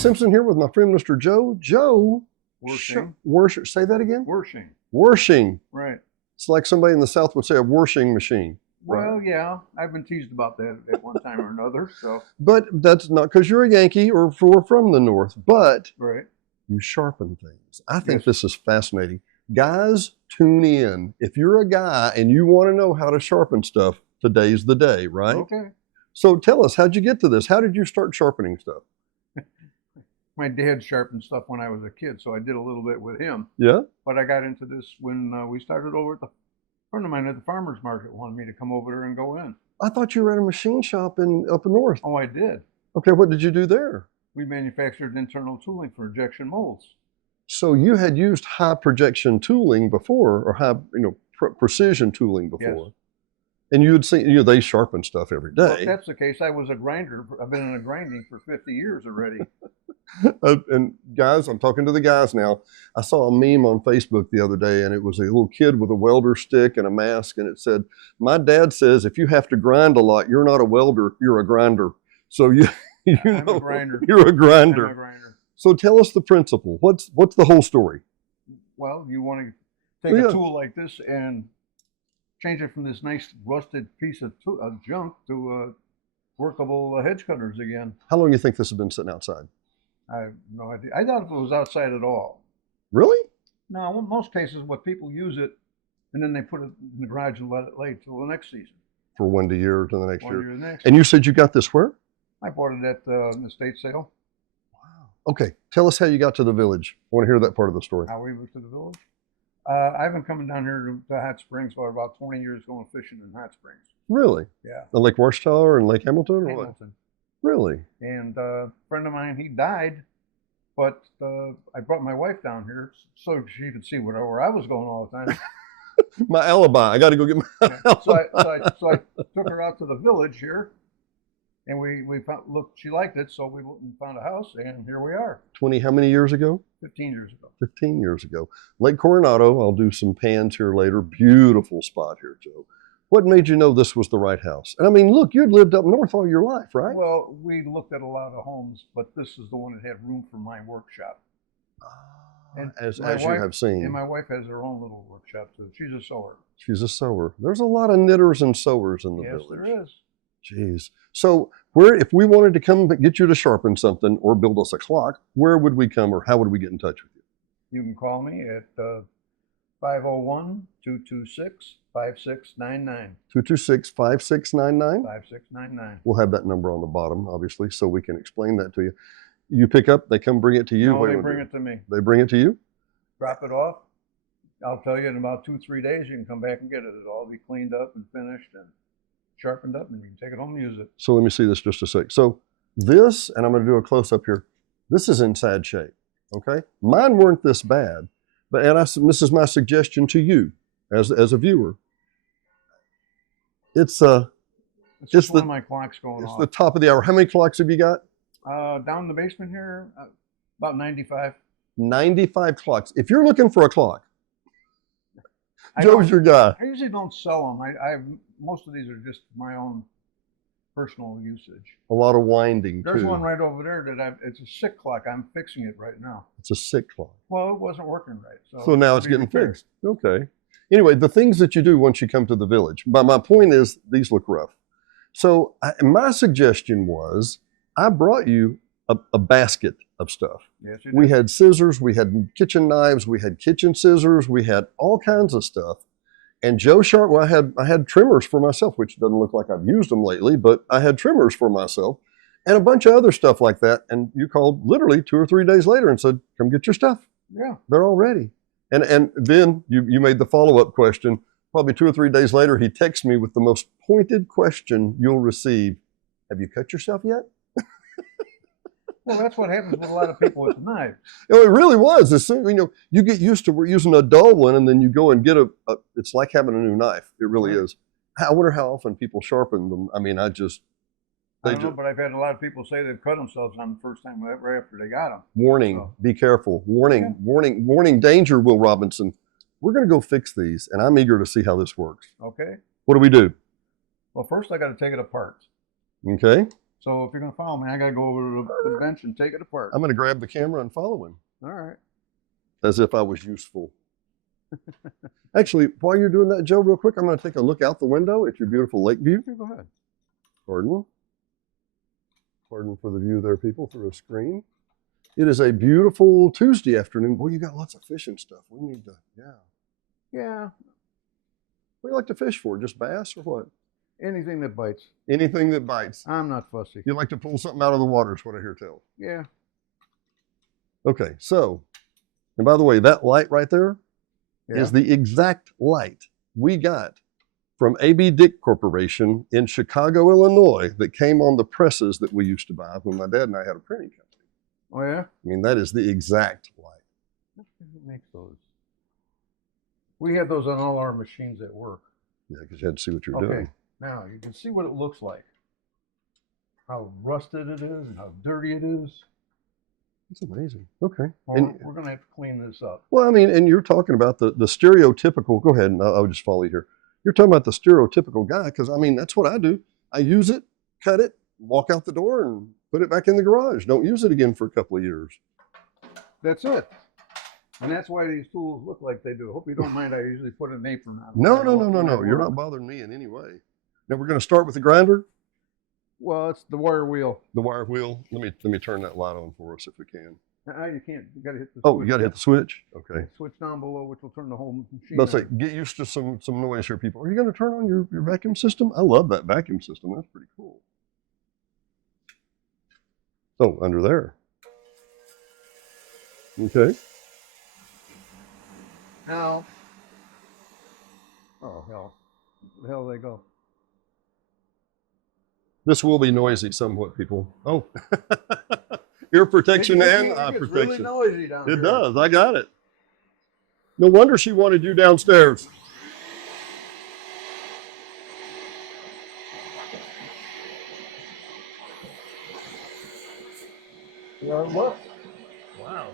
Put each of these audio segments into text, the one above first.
Simpson here with my friend Mr. Joe. Joe, say that again? Washing. Right. It's like somebody in the South would say a washing machine. Well, right? yeah, I've been teased about that at one time or another. So, But that's not because you're a Yankee or from the North, but right. you sharpen things. I think this is fascinating. Guys, tune in. If you're a guy and you want to know how to sharpen stuff, today's the day, right? Okay. So tell us, how'd you get to this? How did you start sharpening stuff? My dad sharpened stuff when I was a kid, so I did a little bit with him. Yeah. But I got into this when we started over at a friend of mine at the farmer's market wanted me to come over there and go in. I thought you were at a machine shop up north. Oh, I did. Okay, what did you do there? We manufactured internal tooling for injection molds. So you had used high projection tooling before, or high, precision tooling before. Yes. And you had seen, they sharpen stuff every day. Well, if that's the case, I was a grinder. I've been in a grinding for 50 years already. And guys, I'm talking to the guys now. I saw a meme on Facebook the other day, and it was a little kid with a welder stick and a mask, and it said, "My dad says if you have to grind a lot, you're not a welder, you're a grinder." So I'm a grinder. You're a grinder. I'm a grinder. So tell us the principle. What's the whole story? Well, you want to take a tool like this and change it from this nice rusted piece of junk to workable hedge cutters again. How long do you think this has been sitting outside? I have no idea. I doubt if it was outside at all. Really? No, in most cases, what people use it, and then they put it in the garage and let it lay till the next season. For 1 year to the next year. 1 year to the next. And you said you got this where? I bought it at the estate sale. Wow. Okay, tell us how you got to the village. I want to hear that part of the story. How we moved to the village? I've been coming down here to Hot Springs for about 20 years, going fishing in Hot Springs. Really? Yeah. The Lake Washita and Lake Hamilton? Or Hamilton. what? Really? And a friend of mine, he died, but I brought my wife down here so she could see where I was going all the time. My alibi. I got to go get my alibi. So I took her out to the village here, and we found, she liked it, so we went and found a house, and here we are. How many years ago? 15 years ago. 15 years ago. Lake Coronado, I'll do some pans here later. Beautiful spot here, Joe. What made you know this was the right house? And I mean, look, you'd lived up north all your life, right? Well, we looked at a lot of homes, but this is the one that had room for my workshop. And as you have seen. And my wife has her own little workshop too. She's a sewer. She's a sewer. There's a lot of knitters and sewers in the village. Yes, there is. Jeez. So if we wanted to come get you to sharpen something or build us a clock, where would we come, or how would we get in touch with you? You can call me at 501-226-5699. 226-5699? 5699. We'll have that number on the bottom, obviously, so we can explain that to you. You pick up, they come bring it to you? No, they bring it to me. They bring it to you? Drop it off. I'll tell you in about 2-3 days you can come back and get it. It'll all be cleaned up and finished and sharpened up, and you can take it home and use it. So let me see this just a sec. So this, and I'm going to do a close-up here, this is in sad shape, okay? Mine weren't this bad, but this is my suggestion to you as a viewer. It's one of my clocks going off. It's the top of the hour. How many clocks have you got? Down in the basement here, about 95. 95 clocks. If you're looking for a clock, Joe's your guy. I usually don't sell them. Most of these are just my own personal usage. A lot of winding, There's one right over there it's a sick clock. I'm fixing it right now. It's a sick clock. Well, it wasn't working right. So now it's getting fixed. Okay. Anyway, the things that you do once you come to the village. But my point is, these look rough. So my suggestion was, I brought you a basket of stuff. Yes, you we did. had scissors, we had kitchen knives, we had kitchen scissors, we had all kinds of stuff. And Joe Sharp, well, I had trimmers for myself, which doesn't look like I've used them lately, but I had trimmers for myself and a bunch of other stuff like that. And you called literally 2 or 3 days later and said, come get your stuff. Yeah. They're all ready. And then you made the follow-up question. Probably 2 or 3 days later, he texts me with the most pointed question you'll receive. Have you cut yourself yet? Well, that's what happens with a lot of people with knives. It really was. As soon, you get used to using a dull one, and then you go and get it's like having a new knife. It really is. I wonder how often people sharpen them. I mean, I don't know, but I've had a lot of people say they've cut themselves on the first time right after they got them. Warning, be careful. Warning, warning, danger, Will Robinson. We're going to go fix these, and I'm eager to see how this works. Okay. What do we do? Well, first I got to take it apart. Okay. So if you're gonna follow me, I gotta go over to the bench and take it apart. I'm going to grab the camera and follow him All right. as if I was useful. Actually, while you're doing that, Joe, real quick, I'm going to take a look out the window at your beautiful lake view. Go ahead. Pardon. Pardon for the view there, people, through a screen. It is a beautiful Tuesday afternoon. Boy, you got lots of fishing stuff. We need to, yeah. Yeah. What do you like to fish for? Just bass or what? Anything that bites. Anything that bites. I'm not fussy. You like to pull something out of the water is what I hear tell. Yeah. Okay, so, and by the way, that light right there is the exact light we got from A.B. Dick Corporation in Chicago, Illinois, that came on the presses that we used to buy when my dad and I had a printing company. Oh, yeah? I mean, that is the exact light. Who makes those? We have those on all our machines at work. Yeah, because you had to see what you're doing. Now you can see what it looks like. How rusted it is and how dirty it is. It's amazing. Okay. Well, And, we're going to have to clean this up. well, I mean, and you're talking about the stereotypical, go ahead, and I'll just follow you here. You're talking about the stereotypical guy, because I mean, that's what I do. I use it, cut it, walk out the door, and put it back in the garage. Don't use it again for a couple of years. That's it. And that's why these tools look like they do. I hope you don't mind. I usually put an apron on. No. You're not bothering me in any way. Now we're going to start with the grinder. Well, it's the wire wheel. The wire wheel. Let me turn that light on for us if we can. You can't. You got to hit the. Oh, switch. you got to hit the switch. Okay. Switch down below, which will turn the whole machine. Let's say, on. get used to some noise here, people. Are you going to turn on your vacuum system? I love that vacuum system. That's pretty cool. Oh, under there. Okay. Now. Oh hell! Where the hell they go? This will be noisy somewhat, people. Oh, ear protection and eye It's protection. really noisy down It here. does. I got it. No wonder she wanted you downstairs. What? Wow.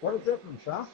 What is that from shop?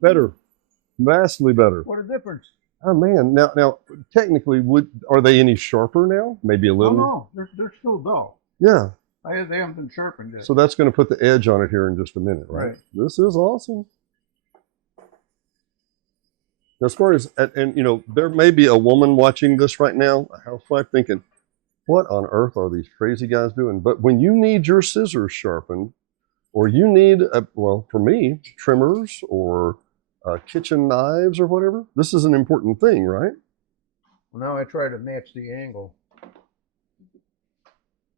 Better, vastly better. What a difference! Oh man, now technically, are they any sharper now? Maybe a little. No, they're still dull. Yeah. They haven't been sharpened yet. So that's going to put the edge on it here in just a minute, right? Right. This is awesome. As far as, and you know, there may be a woman watching this right now, a housewife thinking, what on earth are these crazy guys doing? But when you need your scissors sharpened, or you need, well, for me, trimmers or kitchen knives or whatever, this is an important thing, right? Well, now I try to match the angle.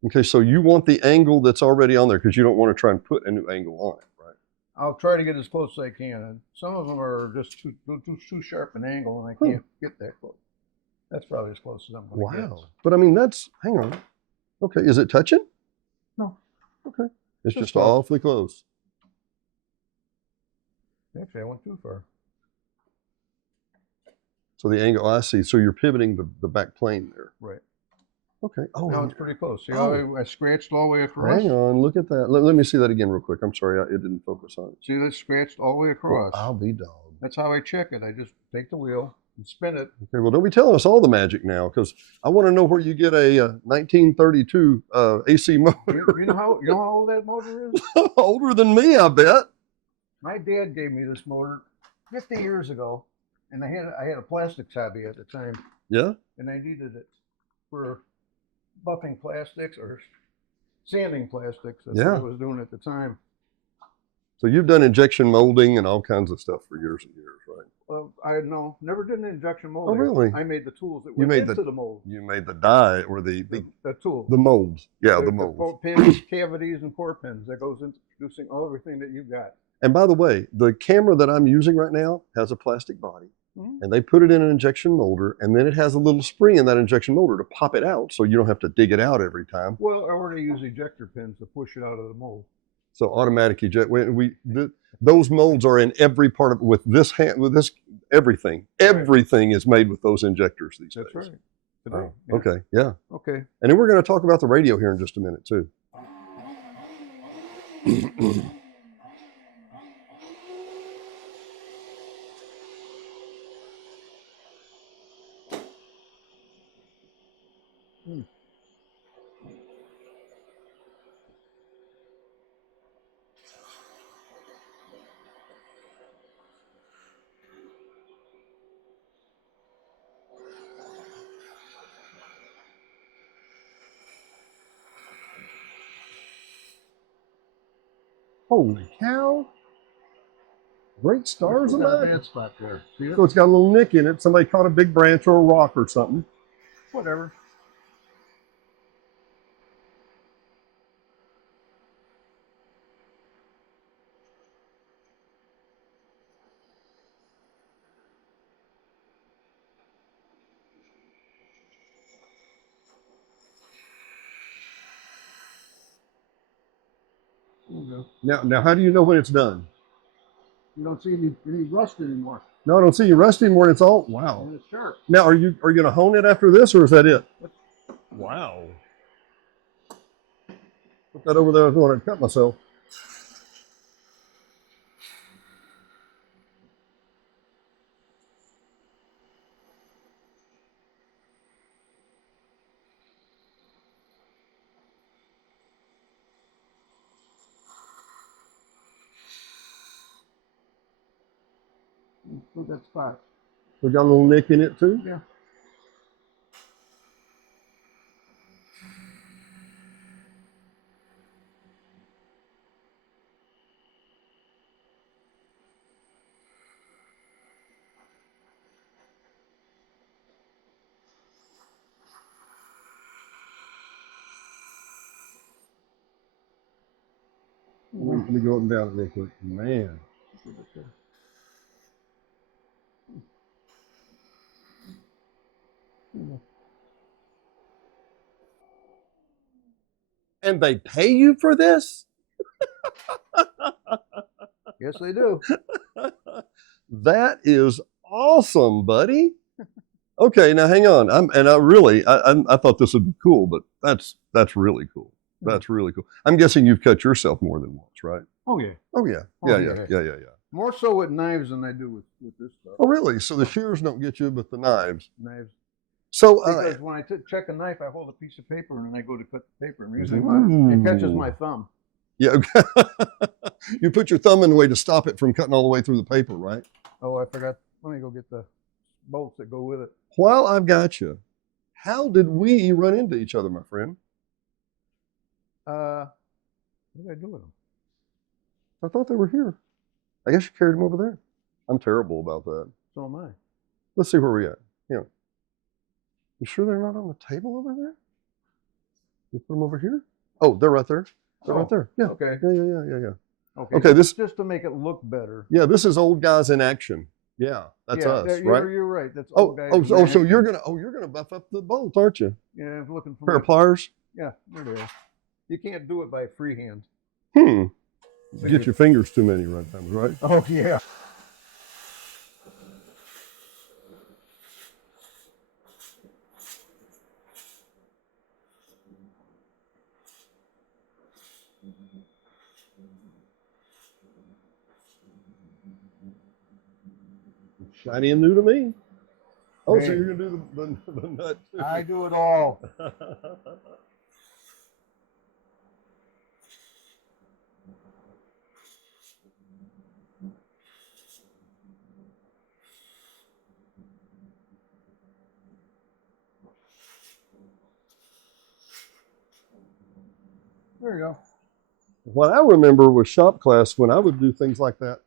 Okay, so you want the angle that's already on there because you don't want to try and put a new angle on it, right? I'll try to get as close as I can. And some of them are just too sharp an angle, and I can't get that close. That's probably as close as I'm going to get. Wow. But I mean, hang on. Okay, is it touching? No. Okay. It's just awfully close. Actually, I went too far. So the angle, I see. So you're pivoting the back plane there. Right. Okay. Oh, now it's pretty close. See how I scratched all the way across? Hang on, look at that. Let me see that again real quick. I'm sorry, it didn't focus on it. See, that's scratched all the way across. Well, I'll be dogged. That's how I check it. I just take the wheel and spin it. Okay, well, don't be telling us all the magic now, because I want to know where you get a 1932 AC motor. You know how old that motor is? Older than me, I bet. My dad gave me this motor 50 years ago, and I had a plastics hobby at the time. Yeah. And I needed it for buffing plastics or sanding plastics. That's what I was doing at the time. So you've done injection molding and all kinds of stuff for years and years, right? Well, I never did an injection molding. Oh, really? I made the tools that went into the mold. You made the die or the tool. The molds. Yeah, the molds. The pins, cavities, and core pins that goes into producing everything that you've got. And by the way, the camera that I'm using right now has a plastic body. And they put it in an injection molder, and then it has a little spring in that injection molder to pop it out, so you don't have to dig it out every time. Well, or they use ejector pins to push it out of the mold. So automatic eject. Those molds are in every part of with this everything. Everything is made with those injectors these days. That's right. Today, oh, yeah. Okay. Yeah. Okay. And then we're going to talk about the radio here in just a minute too. Holy cow. Great stars alive. Bad spot there. So it's got a little nick in it. Somebody caught a big branch or a rock or something. Whatever. Now, how do you know when it's done? You don't see any rust anymore. No, I don't see you rust anymore. It's all wow. And it's sharp. Now, are you going to hone it after this, or is that it? Wow. Put that over there. I was going to cut myself. Look at that spot. We got a little nick in it too? Yeah. Let me go up and down it real quick. Man. And they pay you for this? Yes, they do. That is awesome, buddy. Okay, now hang on. I thought this would be cool, but that's really cool. That's really cool. I'm guessing you've cut yourself more than once, right? Oh yeah. Oh yeah. Oh, Yeah. More so with knives than I do with this stuff. Oh, really? So the shears don't get you, but the knives. Knives. So Because when I check a knife, I hold a piece of paper and then I go to cut the paper, and usually it catches my thumb. Yeah, you put your thumb in the way to stop it from cutting all the way through the paper, right? Oh, I forgot. Let me go get the bolts that go with it. While I've got you, how did we run into each other, my friend? What did I do with them? I thought they were here. I guess you carried them over there. I'm terrible about that. So am I. Let's see where we at. Yeah. You sure they're not on the table over there? You put them over here? Oh, they're right there. They're right there. Yeah. Okay. Yeah. Okay. Okay. This just to make it look better. Yeah, this is old guys in action. Yeah, that's us, right? You're right. That's old guys. So you're gonna buff up the bolt, aren't you? Yeah, I'm looking for pair of pliers. Yeah, there they are. You can't do it by freehand. Get your fingers too many right times, right? Oh yeah. Shiny and new to me. Oh, Hey. so you're gonna do the nut too? I do it all. There you go. What I remember was shop class when I would do things like that,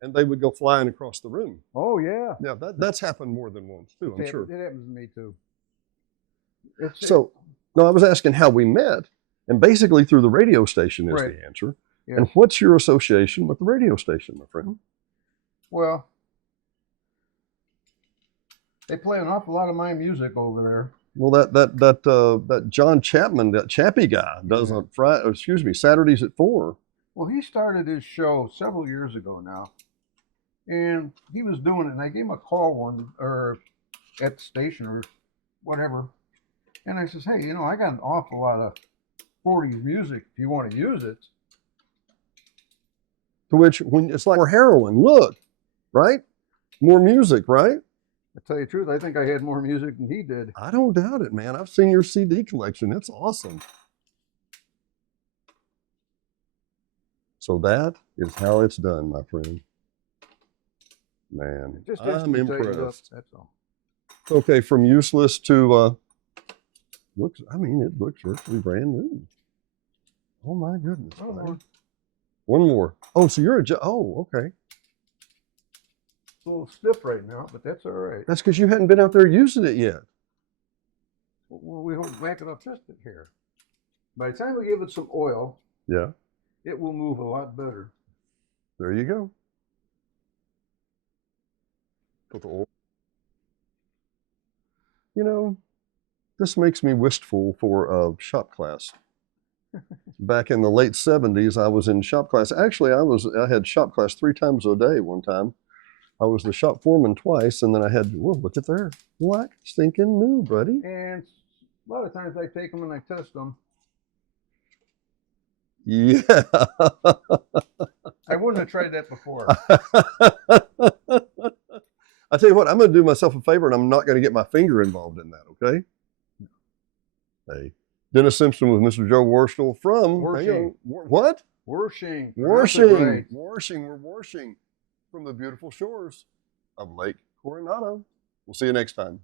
and they would go flying across the room. Oh yeah. Yeah, that's happened more than once too. I'm sure. It happens to me too. So, no, I was asking how we met, and basically through the radio station is the answer. Yeah. And what's your association with the radio station, my friend? Well, they play an awful lot of my music over there. Well, that John Chapman, that Chappie guy, does on Saturdays at 4. Well, he started his show several years ago now, and he was doing it. And I gave him a call at the station or whatever, and I says, "Hey, I got an awful lot of 40s music. If you want to use it." To which, when it's like more heroin, look, right? More music, right? I tell you the truth, I think I had more music than he did. I don't doubt it, man. I've seen your CD collection. It's awesome. So that is how it's done, my friend. Man, I'm impressed. That's all. Okay, from useless to it looks virtually brand new. Oh my goodness. One more. Oh, so you're okay. It's a little stiff right now, but that's all right. That's because you hadn't been out there using it yet. Well, we don't back it up just here. By the time we give it some oil, yeah, it will move a lot better. There you go. Put the oil. This makes me wistful for shop class. Back in the late 70s, I was in shop class. Actually, I had shop class 3 times a day one time. I was the shop foreman twice, and then I had, look at there. Like stinking new, buddy. And a lot of times I take them and I test them. Yeah. I wouldn't have tried that before. I tell you what, I'm going to do myself a favor, and I'm not going to get my finger involved in that, okay? Hey, Dennis Simpson with Mr. Joe Worstall from... What? Warshing. Warshing. We're washing from the beautiful shores of Lake Coronado. We'll see you next time.